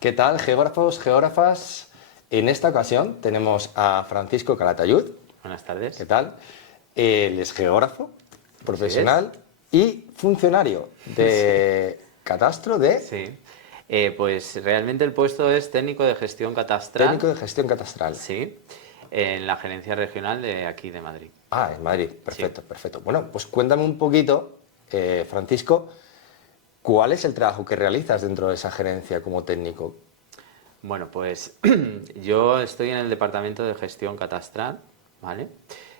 ¿Qué tal, geógrafos, geógrafas? En esta ocasión tenemos a Francisco Calatayud. Buenas tardes. ¿Qué tal? Él es geógrafo, profesional es. y funcionario de catastro de Sí. Pues realmente el puesto es técnico de gestión catastral. técnico de gestión catastral. Sí, en la gerencia regional de aquí de Madrid. Ah, en Madrid. Perfecto, Sí. perfecto. Bueno, pues cuéntame un poquito, Francisco, ¿cuál es el trabajo que realizas dentro de esa gerencia como técnico? Bueno, pues yo estoy en el departamento de gestión catastral, ¿vale?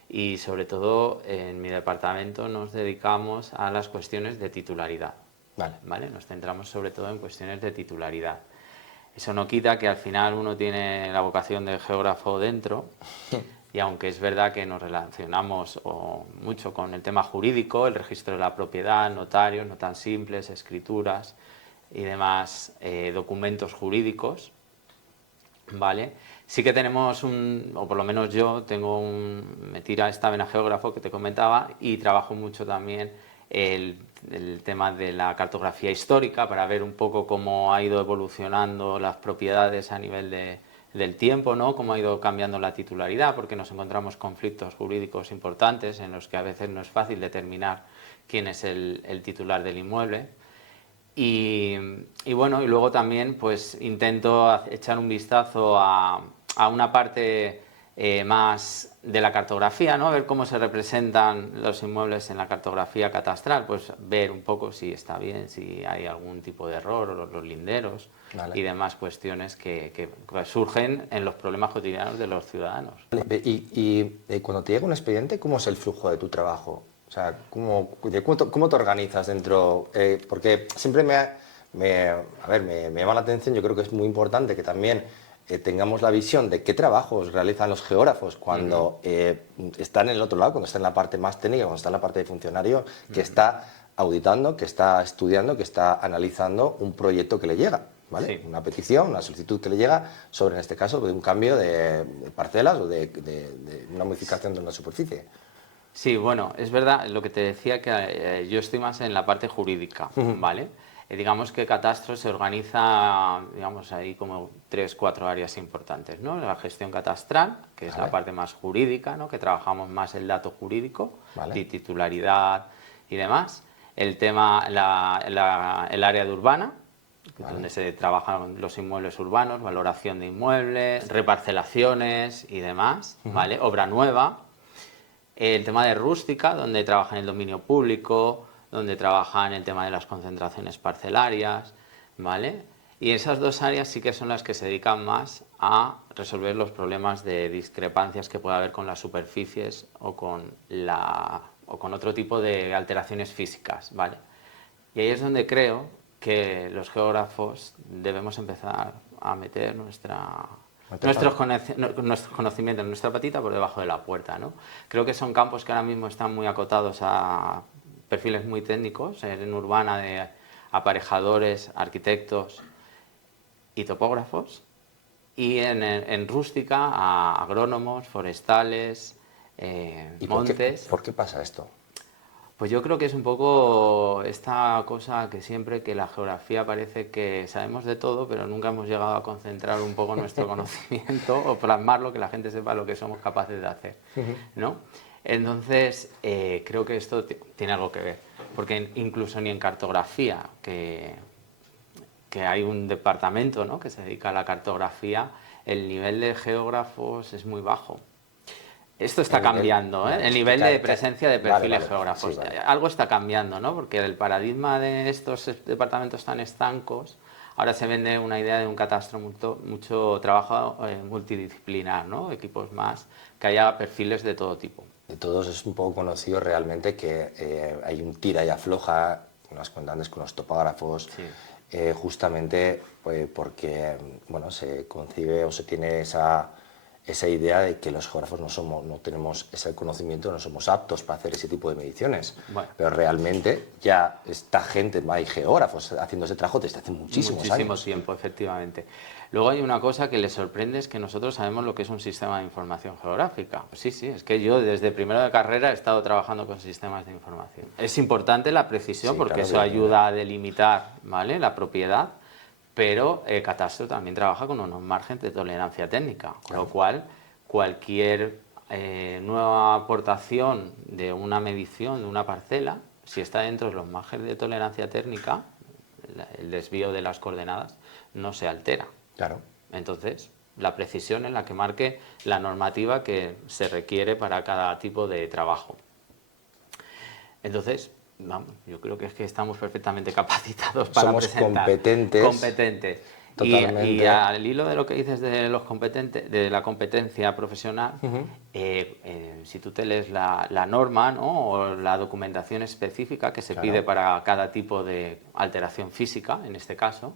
Y sobre todo en mi departamento nos dedicamos a las cuestiones de titularidad. Vale. ¿Vale? Nos centramos sobre todo en cuestiones de titularidad. Eso no quita que al final uno tiene la vocación de geógrafo dentro y aunque es verdad que nos relacionamos mucho con el tema jurídico, el registro de la propiedad, notarios, no tan simples, escrituras y demás documentos jurídicos, ¿vale? Sí que tenemos o por lo menos yo me tira esta vena geógrafo que te comentaba y trabajo mucho también el tema de la cartografía histórica para ver un poco cómo ha ido evolucionando las propiedades a nivel del tiempo, ¿no? Cómo ha ido cambiando la titularidad, porque nos encontramos conflictos jurídicos importantes en los que a veces no es fácil determinar quién es el titular del inmueble. Y bueno, y luego también pues intento echar un vistazo a una parte más de la cartografía, ¿no? Ver cómo se representan los inmuebles en la cartografía catastral, pues ver un poco si está bien, si hay algún tipo de error, o los linderos. Vale. Y demás cuestiones que surgen en los problemas cotidianos de los ciudadanos. Vale. Y cuando te llega un expediente, ¿cómo es el flujo de tu trabajo? O sea, ¿cómo te organizas dentro? Porque siempre me llama la atención, yo creo que es muy importante que también tengamos la visión de qué trabajos realizan los geógrafos cuando están en el otro lado, cuando están en la parte más técnica, cuando están en la parte de funcionario, que está auditando, que está estudiando, que está analizando un proyecto que le llega. ¿Vale? Sí. Una petición, una solicitud que le llega sobre, en este caso, de un cambio de parcelas o de una modificación de una superficie. Sí, bueno, es verdad lo que te decía que yo estoy más en la parte jurídica, ¿vale? Digamos que Catastro se organiza, digamos, ahí como 3, 4 áreas importantes, ¿no? La gestión catastral, que es la parte más jurídica, ¿no? Que trabajamos más el dato jurídico, de titularidad y demás. El tema, el área de urbana, donde se trabajan los inmuebles urbanos, valoración de inmuebles, reparcelaciones y demás, ¿vale? Obra nueva. El tema de rústica, donde trabajan el dominio público, donde trabajan el tema de las concentraciones parcelarias, ¿vale? Y esas dos áreas sí que son las que se dedican más a resolver los problemas de discrepancias que pueda haber con las superficies o con otro tipo de alteraciones físicas, ¿vale? Y ahí es donde creo que los geógrafos debemos empezar a meter nuestros conocimientos, nuestra patita por debajo de la puerta, ¿no? Creo que son campos que ahora mismo están muy acotados a perfiles muy técnicos, en urbana de aparejadores, arquitectos y topógrafos, y en rústica a agrónomos, forestales, montes. ¿Por qué pasa esto? Pues yo creo que es un poco esta cosa que siempre que la geografía parece que sabemos de todo, pero nunca hemos llegado a concentrar un poco nuestro conocimiento o plasmarlo, que la gente sepa lo que somos capaces de hacer, ¿no? Entonces, creo que esto tiene algo que ver, porque incluso ni en cartografía, que hay un departamento, ¿no?, que se dedica a la cartografía, el nivel de geógrafos es muy bajo. Esto está cambiando, ¿eh? El nivel de presencia de perfiles geógrafos. Sí, algo está cambiando, ¿no? Porque el paradigma de estos departamentos tan estancos, ahora se vende una idea de un catastro mucho trabajo multidisciplinar, ¿no? Equipos más, que haya perfiles de todo tipo. De todos es un poco conocido realmente que hay un tira y afloja, unas cuantas con los topógrafos, sí. Justamente porque bueno, se concibe o se tiene esa idea de que los geógrafos no tenemos ese conocimiento, no somos aptos para hacer ese tipo de mediciones. Bueno. Pero realmente ya esta gente, hay geógrafos haciendo ese trabajo desde hace muchísimo tiempo, efectivamente. Luego hay una cosa que les sorprende, es que nosotros sabemos lo que es un sistema de información geográfica. Sí, es que yo desde primero de carrera he estado trabajando con sistemas de información. Es importante la precisión, sí, porque claro, eso ayuda a delimitar, ¿vale?, la propiedad. pero Catastro también trabaja con unos márgenes de tolerancia técnica, con lo cual cualquier nueva aportación de una medición de una parcela, si está dentro de los márgenes de tolerancia técnica, el desvío de las coordenadas no se altera. Claro. Entonces, la precisión en la que marque la normativa que se requiere para cada tipo de trabajo. Entonces, vamos, yo creo que es que estamos perfectamente capacitados para Somos presentar. competentes. Competentes. Totalmente. Y al hilo de lo que dices de los competentes, de la competencia profesional, si tú te lees la norma, ¿no? O la documentación específica que se pide para cada tipo de alteración física, en este caso,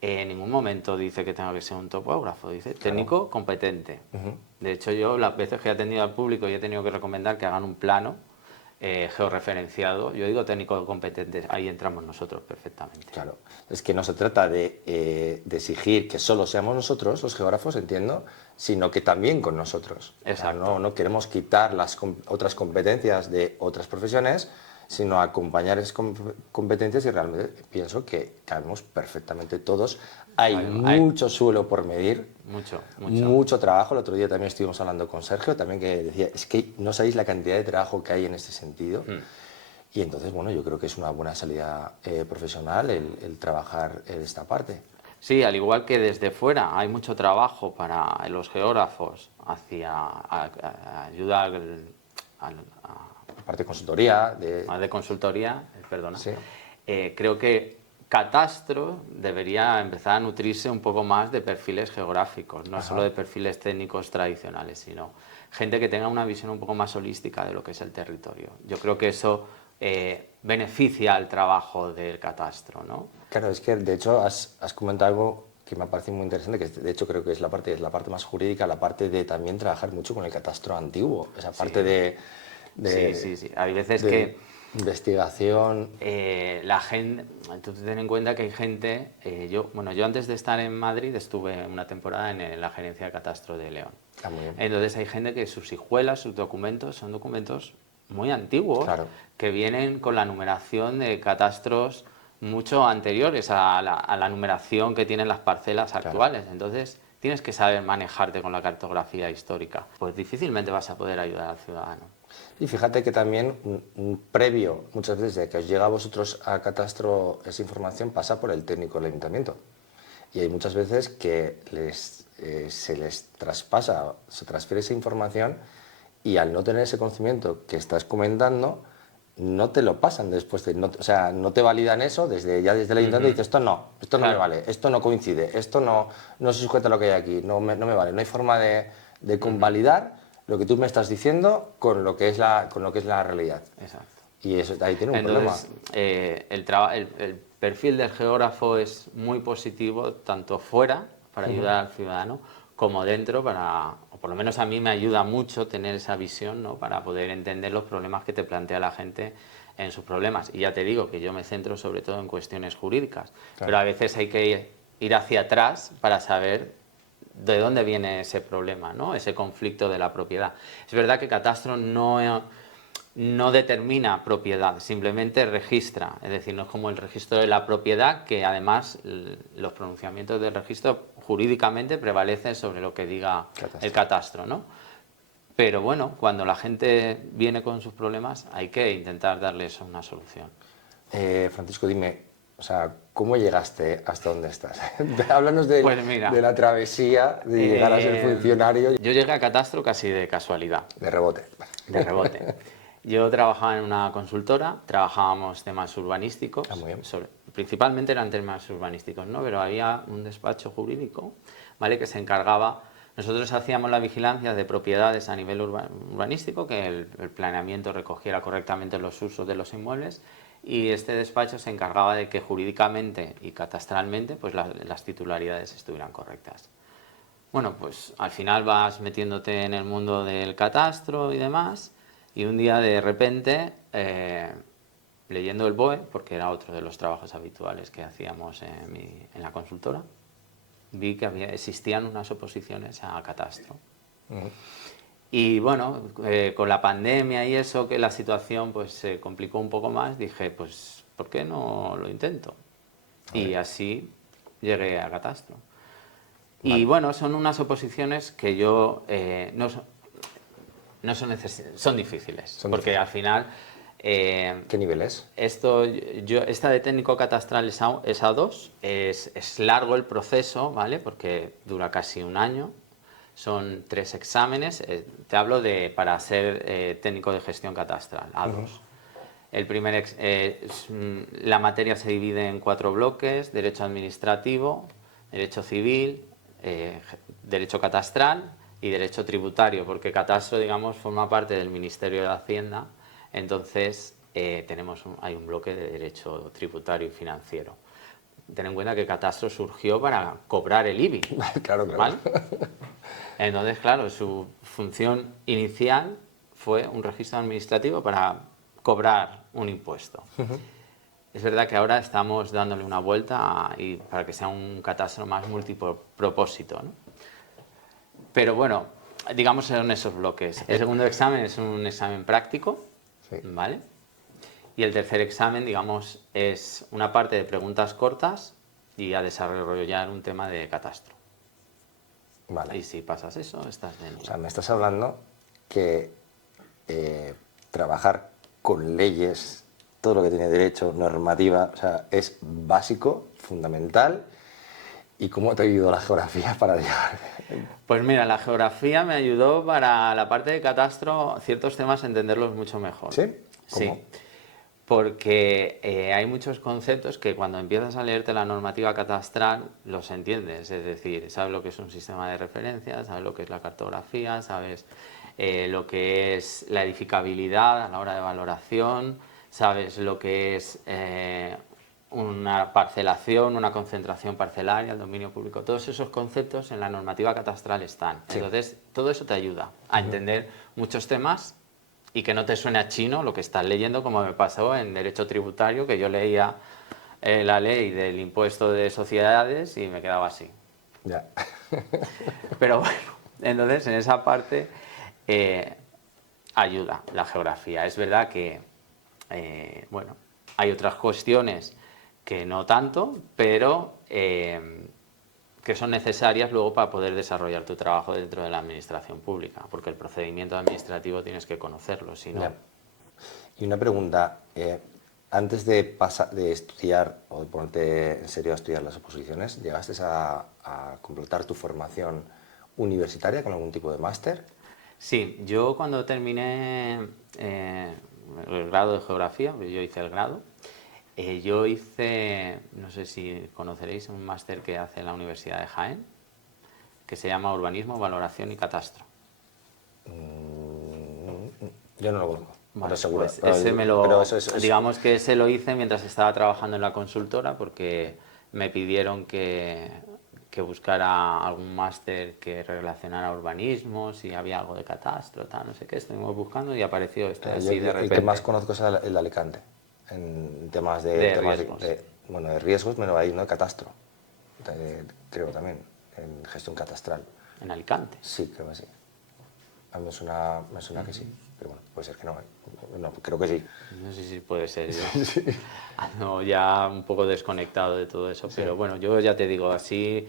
en ningún momento dice que tenga que ser un topógrafo, dice técnico competente. De hecho, yo las veces que he atendido al público y he tenido que recomendar que hagan un plano georreferenciado, yo digo técnico competente, ahí entramos nosotros perfectamente. Claro, es que no se trata de exigir que solo seamos nosotros, los geógrafos, entiendo, sino que también con nosotros. Exacto. O sea, no queremos quitar las otras competencias de otras profesiones, sino acompañar esas competencias, y realmente pienso que cabemos perfectamente todos. Hay mucho suelo por medir, mucho trabajo. El otro día también estuvimos hablando con Sergio, también, que decía, es que no sabéis la cantidad de trabajo que hay en este sentido. Y entonces, bueno, yo creo que es una buena salida profesional el trabajar en esta parte. Sí, al igual que desde fuera hay mucho trabajo para los geógrafos hacia ayuda a Parte de consultoría. De consultoría, perdona. Sí. Creo que Catastro debería empezar a nutrirse un poco más de perfiles geográficos, no solo de perfiles técnicos tradicionales, sino gente que tenga una visión un poco más holística de lo que es el territorio. Yo creo que eso beneficia al trabajo del Catastro, ¿no? Claro, es que de hecho has comentado algo que me ha parecido muy interesante, que de hecho creo que es la parte más jurídica, la parte de también trabajar mucho con el catastro antiguo, esa parte de sí. Hay veces que investigación. La gente, entonces ten en cuenta que hay gente, yo antes de estar en Madrid estuve una temporada en la gerencia de Catastro de León. Muy bien. Entonces hay gente que sus hijuelas, sus documentos son documentos muy antiguos, que vienen con la numeración de catastros mucho anteriores a la numeración que tienen las parcelas actuales. Entonces tienes que saber manejarte con la cartografía histórica, pues difícilmente vas a poder ayudar al ciudadano. Y fíjate que también un previo, muchas veces, de que os llega a vosotros a Catastro esa información, pasa por el técnico del ayuntamiento. Y hay muchas veces que se les se transfiere esa información, y al no tener ese conocimiento que estás comentando, no te lo pasan después. O sea, no te validan eso desde el ayuntamiento, y dices, esto no me vale, esto no coincide, esto no se sujeta a lo que hay aquí, no me vale, no hay forma de convalidar lo que tú me estás diciendo con lo que es la realidad. Exacto. Y eso, ahí tiene un Entonces, problema. El perfil del geógrafo es muy positivo, tanto fuera, para ayudar al ciudadano, como dentro, o por lo menos a mí me ayuda mucho tener esa visión, ¿no? Para poder entender los problemas que te plantea la gente en sus problemas. Y ya te digo que yo me centro sobre todo en cuestiones jurídicas, pero a veces hay que ir hacia atrás para saber de dónde viene ese problema, ¿no? Ese conflicto de la propiedad. Es verdad que Catastro no determina propiedad, simplemente registra, es decir, no es como el registro de la propiedad, que además los pronunciamientos del registro jurídicamente prevalecen sobre lo que diga el catastro, ¿no? Pero bueno, cuando la gente viene con sus problemas hay que intentar darles una solución. Francisco, dime, o sea, ¿cómo llegaste hasta donde estás? Háblanos de la travesía de llegar a ser funcionario. Yo llegué a Catastro casi de casualidad. De rebote. De rebote. Yo trabajaba en una consultora, trabajábamos temas urbanísticos, principalmente eran temas urbanísticos, ¿no? Pero había un despacho jurídico, ¿vale? Que se encargaba, nosotros hacíamos la vigilancia de propiedades a nivel urbanístico, que el planeamiento recogiera correctamente los usos de los inmuebles, y este despacho se encargaba de que jurídicamente y catastralmente pues las titularidades estuvieran correctas. Bueno, pues al final vas metiéndote en el mundo del catastro y demás, y un día de repente, leyendo el BOE, porque era otro de los trabajos habituales que hacíamos en la consultora, vi que existían unas oposiciones a catastro. Y bueno, con la pandemia y eso, que la situación pues se complicó un poco más, dije, pues, ¿por qué no lo intento? Y así llegué a catastro. Vale. Y bueno, son unas oposiciones que yo son difíciles, porque al final ¿Qué nivel es? esta de técnico catastral es A2, es largo el proceso, ¿vale? Porque dura casi un año, son 3 exámenes, te hablo de para ser técnico de gestión catastral, A2. La materia se divide en 4 bloques: derecho administrativo, derecho civil, derecho catastral y derecho tributario, porque catastro, digamos, forma parte del Ministerio de Hacienda, entonces hay un bloque de derecho tributario y financiero. Ten en cuenta que catastro surgió para cobrar el IBI. Claro, claro. ¿Vale? Entonces, claro, su función inicial fue un registro administrativo para cobrar un impuesto. Es verdad que ahora estamos dándole una vuelta para que sea un catastro más multipropósito, ¿no? Pero bueno, digamos son esos bloques. El segundo examen es un examen práctico, Sí. ¿vale? Y el tercer examen, digamos, es una parte de preguntas cortas y a desarrollar un tema de catastro. Vale. Y si pasas eso, estás dentro. O sea, me estás hablando que trabajar con leyes, todo lo que tiene derecho, normativa, o sea, es básico, fundamental. ¿Y cómo te ayudó la geografía para llegar? Pues mira, la geografía me ayudó para la parte de catastro, ciertos temas entenderlos mucho mejor. ¿Sí? ¿Cómo? Sí, porque hay muchos conceptos que cuando empiezas a leerte la normativa catastral los entiendes, es decir, sabes lo que es un sistema de referencia, sabes lo que es la cartografía, sabes lo que es la edificabilidad a la hora de valoración, sabes lo que es una parcelación, una concentración parcelaria, el dominio público. Todos esos conceptos en la normativa catastral están. Sí. Entonces, todo eso te ayuda a entender muchos temas y que no te suene a chino lo que estás leyendo, como me pasó en derecho tributario, que yo leía la ley del impuesto de sociedades y me quedaba así. Ya. Pero bueno, entonces en esa parte ayuda la geografía. Es verdad que, bueno, hay otras cuestiones que no tanto, pero que son necesarias luego para poder desarrollar tu trabajo dentro de la administración pública, porque el procedimiento administrativo tienes que conocerlo, si no... Ya. Y una pregunta, antes de estudiar o de ponerte en serio a estudiar las oposiciones, ¿llegaste a completar tu formación universitaria con algún tipo de máster? Sí, yo cuando terminé el grado de geografía, pues yo hice el grado, yo hice, no sé si conoceréis, un máster que hace la Universidad de Jaén, que se llama Urbanismo, Valoración y Catastro. Yo no lo conozco, Vale, pero seguro. pues Pero digamos que ese lo hice mientras estaba trabajando en la consultora, porque me pidieron que buscara algún máster que relacionara urbanismo, si había algo de catastro, tal, no sé qué, estuvimos buscando y apareció este así de repente. El que más conozco es el de Alicante, en temas De riesgos. Bueno, de riesgos, pero hay uno de catastro, creo también, en gestión catastral. En Alicante. Sí, creo que sí. A mí me suena que sí, pero bueno, puede ser que no. No, creo que sí. No sé si puede ser yo. Sí. Ando ya un poco desconectado de todo eso, pero bueno, yo ya te digo, así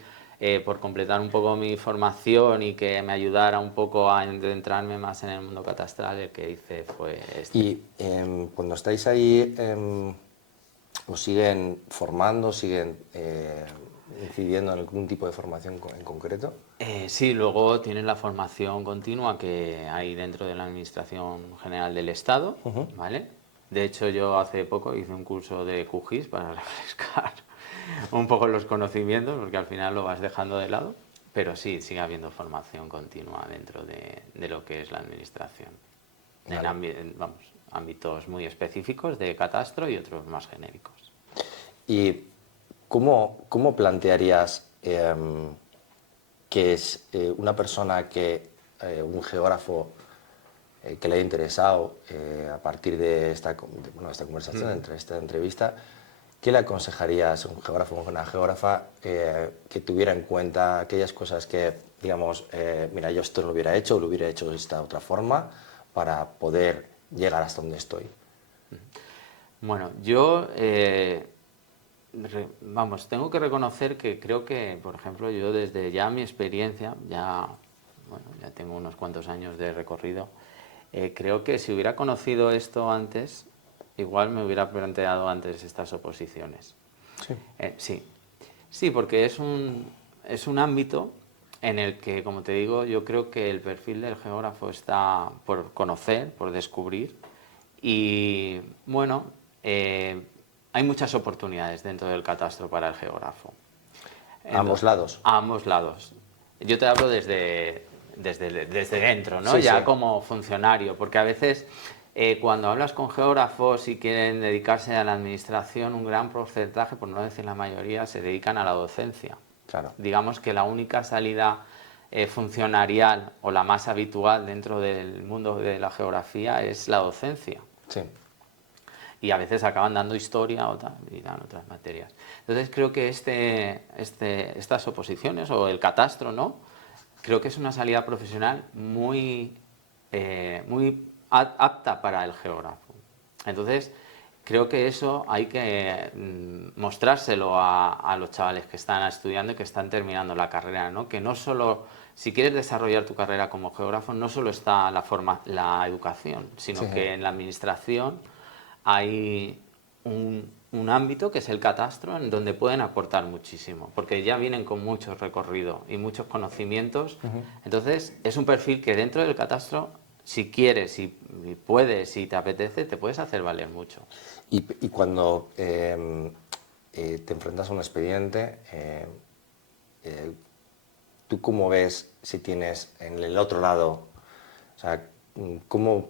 por completar un poco mi formación y que me ayudara un poco a adentrarme más en el mundo catastral, el que hice fue este. Y cuando estáis ahí, ¿os siguen formando, siguen incidiendo en algún tipo de formación en concreto? Sí, luego tienes la formación continua que hay dentro de la Administración General del Estado, ¿vale? De hecho, yo hace poco hice un curso de QGIS para refrescar un poco los conocimientos, porque al final lo vas dejando de lado, pero sí, sigue habiendo formación continua dentro de lo que es la Administración, en ámbitos muy específicos de catastro y otros más genéricos. ¿Y cómo plantearías que es una persona un geógrafo que le haya interesado a partir de esta conversación, entre esta entrevista, qué le aconsejarías a un geógrafo o una geógrafa que tuviera en cuenta aquellas cosas que, digamos, mira, yo esto no lo hubiera hecho o lo hubiera hecho de esta otra forma para poder llegar hasta donde estoy? Bueno, yo vamos, tengo que reconocer que creo que, por ejemplo, yo desde ya mi experiencia, bueno, ya tengo unos cuantos años de recorrido, creo que si hubiera conocido esto antes, igual me hubiera planteado antes estas oposiciones. Sí. Sí, sí, porque es un ámbito en el que, como te digo, yo creo que el perfil del geógrafo está por conocer, por descubrir y, bueno, hay muchas oportunidades dentro del catastro para el geógrafo. A ambos lados. A ambos lados. Yo te hablo desde dentro, ¿no? Sí, Ya sí. como funcionario, porque a veces cuando hablas con geógrafos y quieren dedicarse a la administración, un gran porcentaje, por no decir la mayoría, se dedican a la docencia. Claro. Digamos que la única salida funcionarial o la más habitual dentro del mundo de la geografía es la docencia. Sí. Y a veces acaban dando historia y dan otras materias. Entonces creo que estas oposiciones o el catastro, ¿no? Creo que es una salida profesional muy apta para el geógrafo. Entonces creo que eso hay que mostrárselo a los chavales que están estudiando y que están terminando la carrera, ¿no? Que no solo, si quieres desarrollar tu carrera como geógrafo, no solo está la educación, sino Sí. que en la administración hay un ámbito que es el catastro en donde pueden aportar muchísimo, porque ya vienen con mucho recorrido y muchos conocimientos. Entonces, es un perfil que dentro del catastro, si quieres, si puedes, si te apetece, te puedes hacer valer mucho. Y cuando te enfrentas a un expediente, ¿tú cómo ves si tienes en el otro lado, o sea, cómo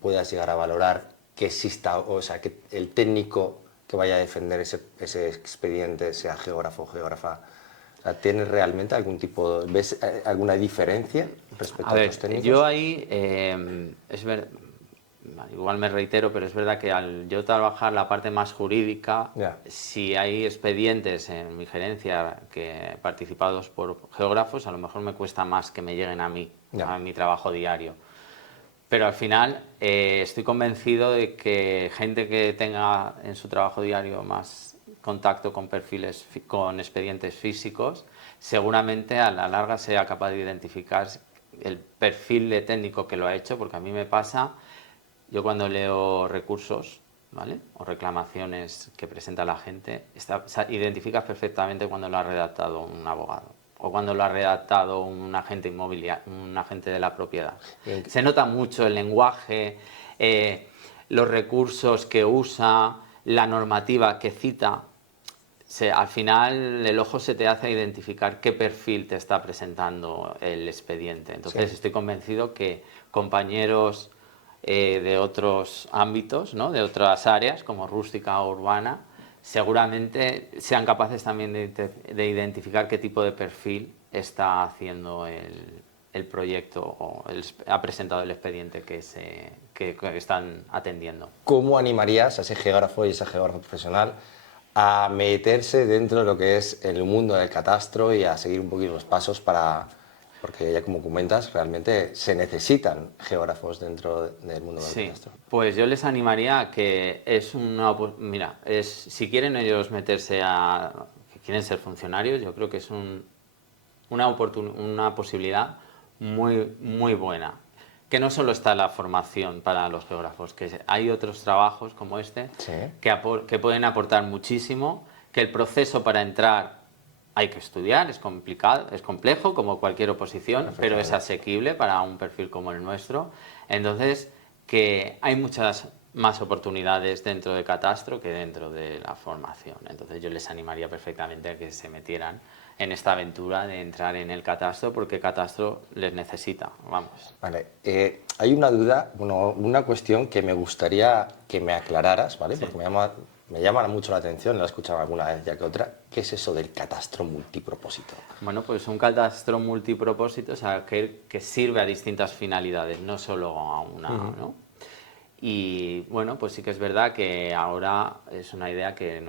puedas llegar a valorar que exista, o sea, que el técnico que vaya a defender ese expediente, sea geógrafo o geógrafa, o sea, ¿tienes realmente algún tipo, ves alguna diferencia respecto A a ver, otros técnicos? yo ahí, igual me reitero, pero es verdad que al yo trabajar la parte más jurídica, Ya. si hay expedientes en mi gerencia que participados por geógrafos, a lo mejor me cuesta más que me lleguen a mí, Ya. a mi trabajo diario. Pero al final estoy convencido de que gente que tenga en su trabajo diario más contacto con perfiles, con expedientes físicos, seguramente a la larga sea capaz de identificar el perfil de técnico que lo ha hecho, porque a mí me pasa, yo cuando leo recursos, ¿vale? O reclamaciones que presenta la gente, identificas perfectamente cuando lo ha redactado un abogado o cuando lo ha redactado un agente inmobiliario, un agente de la propiedad. Se nota mucho el lenguaje, los recursos que usa, la normativa que cita. Al final el ojo se te hace identificar qué perfil te está presentando el expediente. Entonces Sí. estoy convencido que compañeros de otros ámbitos, ¿no? De otras áreas como rústica o urbana, seguramente sean capaces también de identificar qué tipo de perfil está haciendo el proyecto o ha presentado el expediente que están atendiendo. ¿Cómo animarías a ese geógrafo y esa geógrafa profesional a meterse dentro de lo que es el mundo del catastro y a seguir un poquito los pasos porque ya como comentas, realmente se necesitan geógrafos dentro del mundo del Sí, catastro? pues yo les animaría a que mira, si quieren ellos que quieren ser funcionarios, yo creo que es una posibilidad muy buena. Que no solo está la formación para los geógrafos, que hay otros trabajos como este Sí. que pueden aportar muchísimo, que el proceso para entrar hay que estudiar, es complicado, es complejo como cualquier oposición, pero es asequible para un perfil como el nuestro. Entonces, que hay muchas más oportunidades dentro de catastro que dentro de la formación. Entonces yo les animaría perfectamente a que se metieran en esta aventura de entrar en el catastro, porque catastro les necesita, vamos. Vale, hay una duda, bueno, una cuestión que me gustaría que me aclararas, ¿vale? Sí. Porque me llama mucho la atención, la he escuchado alguna vez ya que otra. ¿Qué es eso del catastro multipropósito? Bueno, pues un catastro multipropósito, o sea, que sirve a distintas finalidades, no solo a una, ¿no? Y bueno, pues sí que es verdad que ahora es una idea que,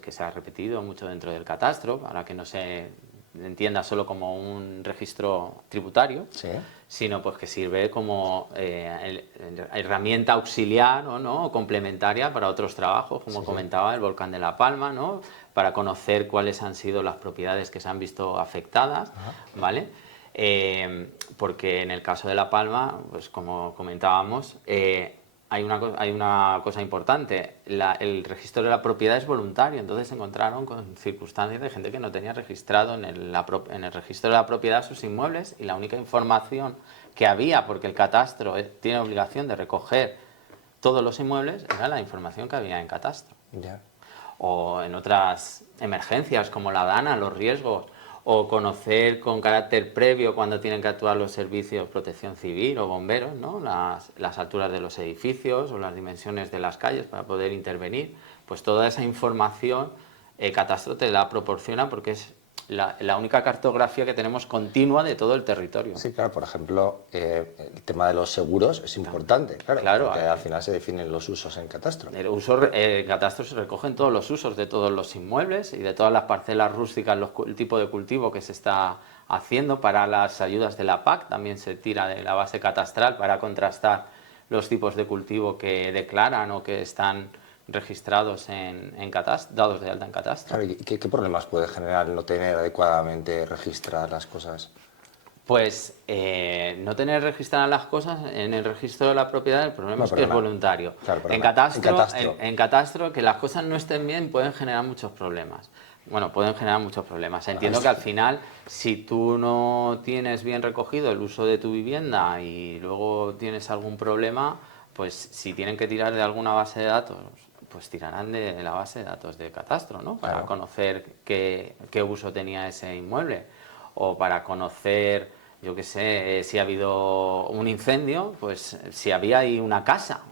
que se ha repetido mucho dentro del catastro, para que no se entienda solo como un registro tributario, Sí. sino pues que sirve como herramienta auxiliar, ¿no? O complementaria para otros trabajos, como comentaba el volcán de La Palma, ¿no? Para conocer cuáles han sido las propiedades que se han visto afectadas, ¿vale? Porque en el caso de La Palma, pues como comentábamos, hay una cosa importante, el registro de la propiedad es voluntario, entonces se encontraron con circunstancias de gente que no tenía registrado en el registro de la propiedad sus inmuebles, y la única información que había, porque el catastro tiene obligación de recoger todos los inmuebles, era la información que había en catastro. Ya. O en otras emergencias como la DANA, los riesgos, o conocer con carácter previo cuando tienen que actuar los servicios de protección civil o bomberos, ¿no? Las alturas de los edificios o las dimensiones de las calles para poder intervenir. Pues toda esa información Catastro te la proporciona porque es la única cartografía que tenemos continua de todo el territorio. Sí, claro, por ejemplo, el tema de los seguros es importante, claro, porque al final se definen los usos en catastro. En catastro se recogen todos los usos de todos los inmuebles y de todas las parcelas rústicas, el tipo de cultivo que se está haciendo. Para las ayudas de la PAC también se tira de la base catastral para contrastar los tipos de cultivo que declaran o que están registrados en catastro, dados de alta en catastro. Claro, ¿y qué problemas puede generar no tener adecuadamente registradas las cosas? Pues no tener registradas las cosas en el registro de la propiedad, el problema es que es voluntario. Claro, en catastro, que las cosas no estén bien pueden generar muchos problemas. Bueno, pueden generar muchos problemas. Entiendo que al final, si tú no tienes bien recogido el uso de tu vivienda y luego tienes algún problema, pues si tienen que tirar de alguna base de datos, pues tirarán de la base de datos de catastro, ¿no? Para conocer qué uso tenía ese inmueble, o para conocer, yo qué sé, si ha habido un incendio, pues si había ahí una casa.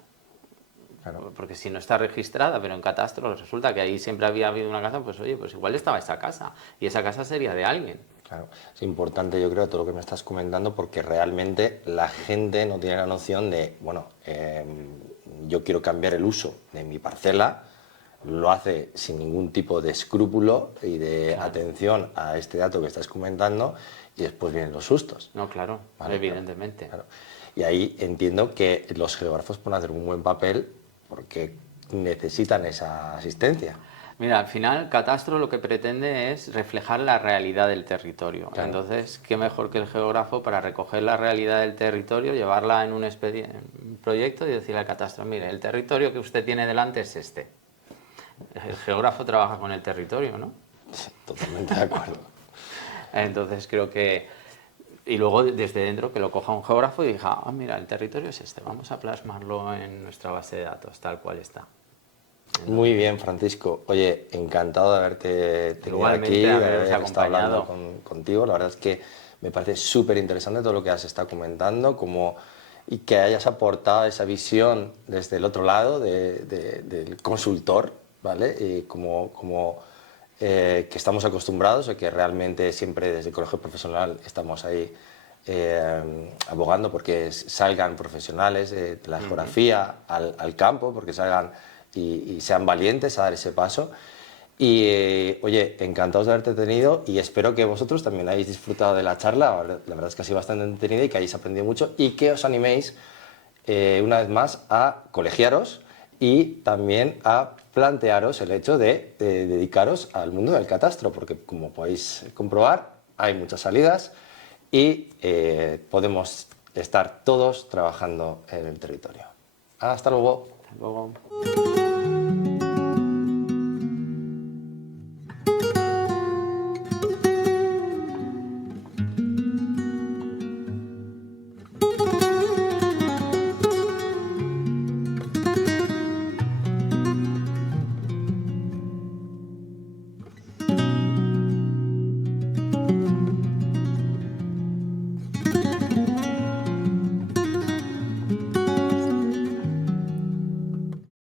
Claro. Porque si no está registrada, pero en catastro resulta que ahí siempre había habido una casa, pues oye, pues igual estaba esa casa, y esa casa sería de alguien. Claro, es importante, yo creo, todo lo que me estás comentando, porque realmente la gente no tiene la noción de, bueno, yo quiero cambiar el uso de mi parcela, lo hace sin ningún tipo de escrúpulo y de atención a este dato que estás comentando, y después vienen los sustos. No, claro, ¿vale? Evidentemente. Claro. Y ahí entiendo que los geógrafos pueden hacer un buen papel porque necesitan esa asistencia. Mira, al final, Catastro lo que pretende es reflejar la realidad del territorio. Claro. Entonces, ¿qué mejor que el geógrafo para recoger la realidad del territorio, llevarla en un proyecto y decirle al Catastro, mire, el territorio que usted tiene delante es este? El geógrafo trabaja con el territorio, ¿no? Sí, totalmente de acuerdo. Entonces, creo que... Y luego, desde dentro, que lo coja un geógrafo y diga, ah, mira, el territorio es este, vamos a plasmarlo en nuestra base de datos, tal cual está. Muy bien, Francisco. Oye, encantado de haberte tenido aquí, de haber estado hablando contigo. La verdad es que me parece súper interesante todo lo que has estado comentando, y que hayas aportado esa visión desde el otro lado del consultor, ¿vale? Y que estamos acostumbrados, o que realmente siempre desde el colegio profesional estamos ahí abogando porque salgan profesionales de la geografía al campo, porque salgan y sean valientes a dar ese paso. Y oye, encantados de haberte tenido, y espero que vosotros también hayáis disfrutado de la charla. La verdad es que ha sido bastante entretenida y que hayáis aprendido mucho, y que os animéis una vez más a colegiaros y también a plantearos el hecho de dedicaros al mundo del catastro, porque como podéis comprobar hay muchas salidas y podemos estar todos trabajando en el territorio. Hasta luego. Hasta luego.